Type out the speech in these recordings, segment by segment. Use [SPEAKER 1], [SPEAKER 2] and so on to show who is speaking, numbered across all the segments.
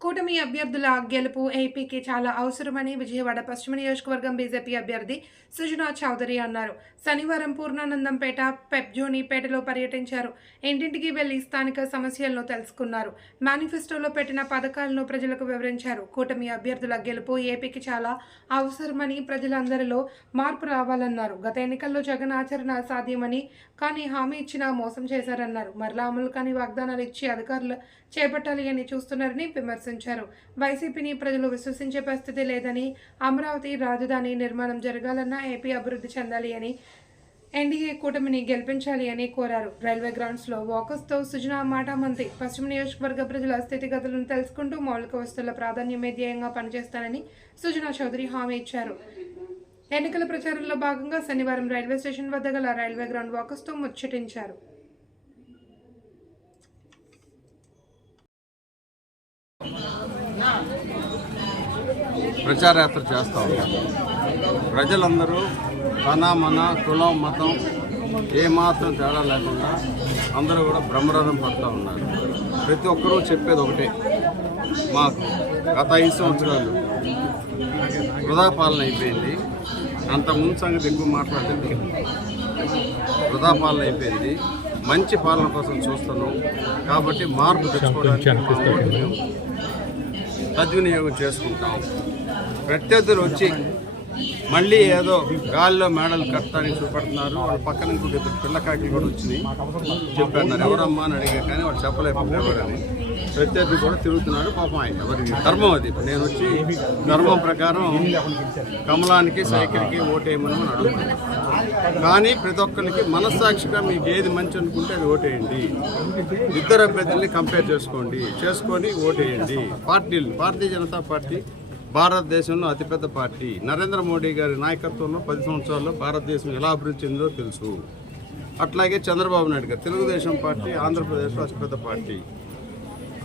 [SPEAKER 1] కూటమి అభ్యర్థుల గెలుపు ఏపీకి చాలా అవసరమని విజయవాడ పశ్చిమ నియోజకవర్గం బీజేపీ అభ్యర్థి సుజనా చౌదరి అన్నారు. శనివారం పూర్ణానందంపేట పెప్జోనిపేటలో పర్యటించారు. ఇంటింటికి వెళ్ళి స్థానిక సమస్యలను తెలుసుకున్నారు. మేనిఫెస్టోలో పెట్టిన పథకాలను ప్రజలకు వివరించారు. కూటమి అభ్యర్థుల గెలుపు ఏపీకి చాలా అవసరమని ప్రజలందరిలో మార్పు రావాలన్నారు. గత ఎన్నికల్లో జగన్ ఆచరణ సాధ్యమని కానీ హామీ ఇచ్చినా మోసం చేశారన్నారు. మరలా అమలు కాని వాగ్దానాలు ఇచ్చి అధికారులు చేపట్టాలి అని చూస్తున్నారని విమర్శించారు. వైసీపీని ప్రజలు విశ్వసించే పరిస్థితి లేదని అమరావతి రాజధాని నిర్మాణం జరగాలన్నా ఏపీ అభివృద్ధి చెందాలి అని ఎన్డీఏ కూటమిని గెలిపించాలి అని కోరారు. రైల్వే గ్రౌండ్స్లో వాకర్స్తో సుజనా మాటామంతి పశ్చిమ నియోజకవర్గ ప్రజల స్థితిగతులను తెలుసుకుంటూ మౌలిక వస్తువుల ప్రాధాన్యమే ధ్యేయంగా పనిచేస్తానని సుజనా చౌదరి హామీ ఇచ్చారు. ఎన్నికల ప్రచారంలో భాగంగా శనివారం రైల్వే స్టేషన్ వద్ద గల రైల్వే గ్రౌండ్ వాకర్స్తో ముచ్చటించారు.
[SPEAKER 2] ప్రచార యాత్ర చేస్తూ ఉంటారు ప్రజలందరూ తన మన కులం మతం ఏమాత్రం తేడా లేకుండా అందరూ కూడా బ్రహ్మరథం పడుతూ ఉన్నారు. ప్రతి ఒక్కరూ చెప్పేది ఒకటే. మాకు గత ఐదు సంవత్సరాలు వృధా పాలన అయిపోయింది. అంత ముందు సంగతి ఎక్కువ మాట్లాడలేదు వృధా పాలన అయిపోయింది. మంచి పాలన కోసం చూస్తున్నాం. కాబట్టి మార్పు తెచ్చుకోవడానికి సద్వినియోగం చేసుకుంటాం. ప్రత్యర్థులు వచ్చి మళ్ళీ ఏదో గాలిలో మేడలు కట్టడానికి చూపెడుతున్నారు. వాళ్ళ పక్కన ఇంకొక ఇద్దరు పిల్లకాకి కూడా వచ్చినాయి. చెప్పారు ఎవరమ్మా? అని అడిగా కానీ వాళ్ళు చెప్పలేకపోతే ప్రత్యర్థి కూడా తిరుగుతున్నాడు పాపం ఆయన ఎవరికి ధర్మం అది. నేను వచ్చి ధర్మం ప్రకారం కమలానికి సైకిల్కి ఓటేయమని అడుగుతున్నాను. కానీ ప్రతి ఒక్కరికి మనస్సాక్షిగా మీకు ఏది మంచి అనుకుంటే అది ఓటేయండి. ఇద్దరు అభ్యర్థుల్ని కంపేర్ చేసుకోండి. చేసుకొని ఓటేయండి. పార్టీలు భారతీయ జనతా పార్టీ భారతదేశంలో అతిపెద్ద పార్టీ. నరేంద్ర మోడీ గారి నాయకత్వంలో పది సంవత్సరాల్లో భారతదేశం ఎలా అభివృద్ధి చెందిందో తెలుసు. అట్లాగే చంద్రబాబు నాయుడు గారు తెలుగుదేశం పార్టీ ఆంధ్రప్రదేశ్లో అతిపెద్ద పార్టీ.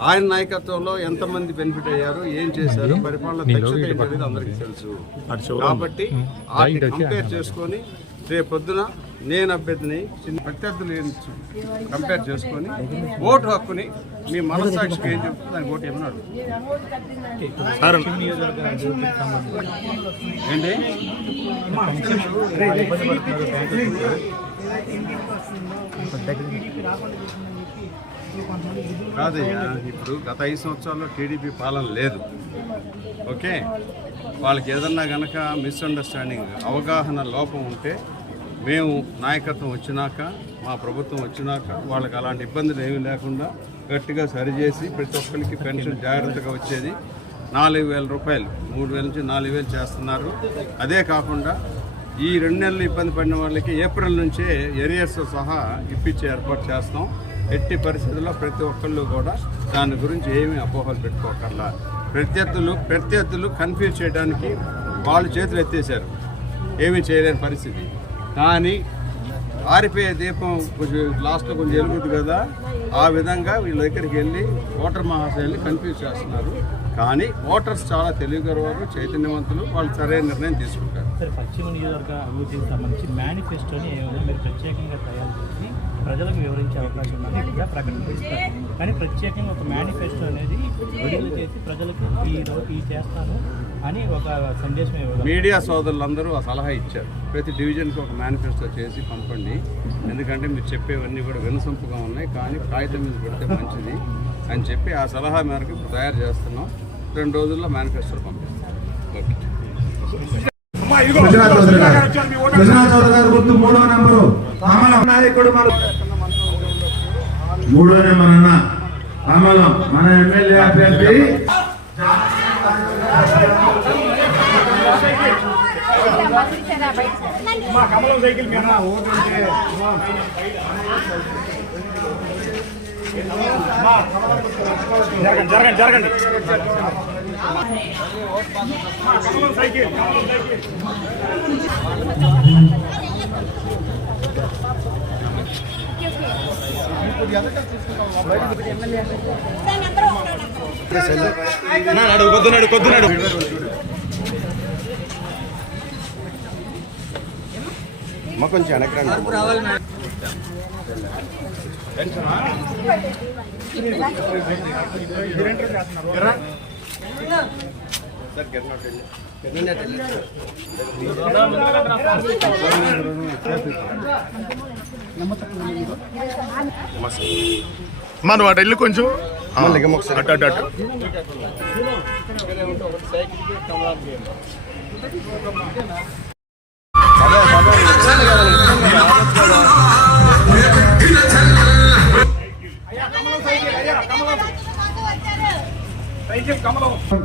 [SPEAKER 2] ఆయన నాయకత్వంలో ఎంతమంది బెనిఫిట్ అయ్యారు ఏం చేశారు పరిపాలన దక్షత ఏంటి అనేది అందరికీ తెలుసు. కాబట్టి వాటిని కంపేర్ చేసుకొని రేపు పొద్దున నేను అభ్యర్థిని చిన్న ప్రత్యర్థులు కంపేర్ చేసుకొని ఓటు హక్కుని మీ మనస్సాక్షికి ఏం చెప్తుంది దానికి ఓటు ఏమని ఏంటి? కాదయ్యా ఇప్పుడు గత ఐదు సంవత్సరాల్లో టీడీపీ పాలన లేదు. ఓకే? వాళ్ళకి ఏదన్నా గనక మిస్అండర్స్టాండింగ్ అవగాహన లోపం ఉంటే మేము నాయకత్వం వచ్చినాక మా ప్రభుత్వం వచ్చినాక వాళ్ళకి అలాంటి ఇబ్బందులు ఏమీ లేకుండా గట్టిగా సరిచేసి ప్రతి ఒక్కరికి పెన్షన్ జాగ్రత్తగా వచ్చేది. నాలుగు వేల రూపాయలు మూడు వేల నుంచి నాలుగు వేలు చేస్తున్నారు. అదే కాకుండా ఈ రెండు నెలలు ఇబ్బంది పడిన వాళ్ళకి ఏప్రిల్ నుంచే ఎరియర్స్ సహా ఇప్పించే ఏర్పాటు చేస్తాం. ఎట్టి పరిస్థితుల్లో ప్రతి ఒక్కళ్ళు కూడా దాని గురించి ఏమీ అపోహలు పెట్టుకోకర్లా. ప్రత్యర్థులు ప్రత్యర్థులు కన్ఫ్యూజ్ చేయడానికి వాళ్ళు చేతులు ఎత్తేసారు ఏమీ చేయలేని పరిస్థితి. కానీ ఆరిపోయే దీపం కొంచెం లాస్ట్లో కొంచెం ఎలుగుద్ది కదా. ఆ విధంగా వీళ్ళ దగ్గరికి వెళ్ళి ఓటర్ మహాశయాల్ని కన్ఫ్యూజ్ చేస్తున్నారు. కానీ ఓటర్స్ చాలా తెలివిగలవారు చైతన్యవంతులు వాళ్ళు సరైన నిర్ణయం తీసుకుంటారు.
[SPEAKER 3] సార్ పశ్చిమ నియోజకవర్గ అభివృద్ధికి సంబంధించి మేనిఫెస్టోని మీరు ప్రత్యేకంగా తయారు చేసి ప్రజలకు వివరించే అవకాశం ఉందని కూడా ప్రకటిస్తారు కానీ ప్రత్యేకంగా ఒక మేనిఫెస్టో అనేది విడుదల చేసి ప్రజలకు ఈ ఈ చేస్తాను. అని ఒక సందేశం
[SPEAKER 2] మీడియా సోదరులందరూ ఆ సలహా ఇచ్చారు. ప్రతి డివిజన్కి ఒక మేనిఫెస్టో చేసి పంపండి. ఎందుకంటే మీరు చెప్పేవన్నీ కూడా వినసొంపుగా ఉన్నాయి. కానీ కాగితం మీద పెడితే మంచిది అని చెప్పి ఆ సలహా మేరకు ఇప్పుడు తయారు చేస్తున్నాం. రెండు రోజుల్లో మేనిఫెస్టో పంపిస్తాం.
[SPEAKER 4] చౌదరి గారు కృష్ణా చౌదరి మా గుర్తు సైకిల్ నెంబరు కమలం జరగండి జరగండి మూడో నెంబర్ అన్న కమలం సైకిల్. ఎమ్మెల్యే
[SPEAKER 3] కొద్దున్నాడు కొద్దున్నాడు.
[SPEAKER 2] మా కొంచెం వెనక్కి రండి
[SPEAKER 5] మనం అటు వెళ్ళి కొంచెం. అటు అటు అటు.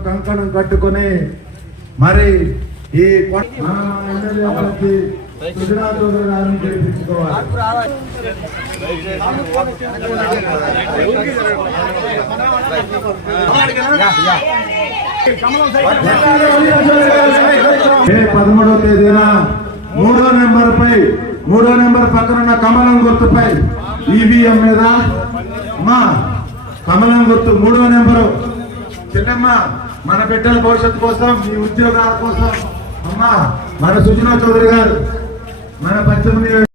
[SPEAKER 4] కంకణం కట్టుకొని మరి ఈ సుజనా చౌదరి గారిని గెలిపించుకోవాలి మే పదమూడవ తేదీన మూడో నెంబర్ పై మూడో నెంబర్ పక్కన ఉన్న కమలం గుర్తుపై ఈవీఎం మీద అమ్మా కమలం గుర్తు మూడో నెంబరు చిన్నమ్మ మన బిడ్డల భవిష్యత్తు కోసం మీ ఉద్యోగాల కోసం. అమ్మా మన సుజనా చౌదరి గారు మన పశ్చిమ నియోజక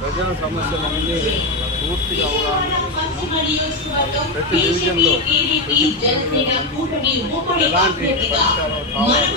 [SPEAKER 2] ప్రజల సమస్యలన్నీ పూర్తిగా అవగాహన ప్రతి డివిజన్లో ఎలాంటి పరిష్కారం కావాలి?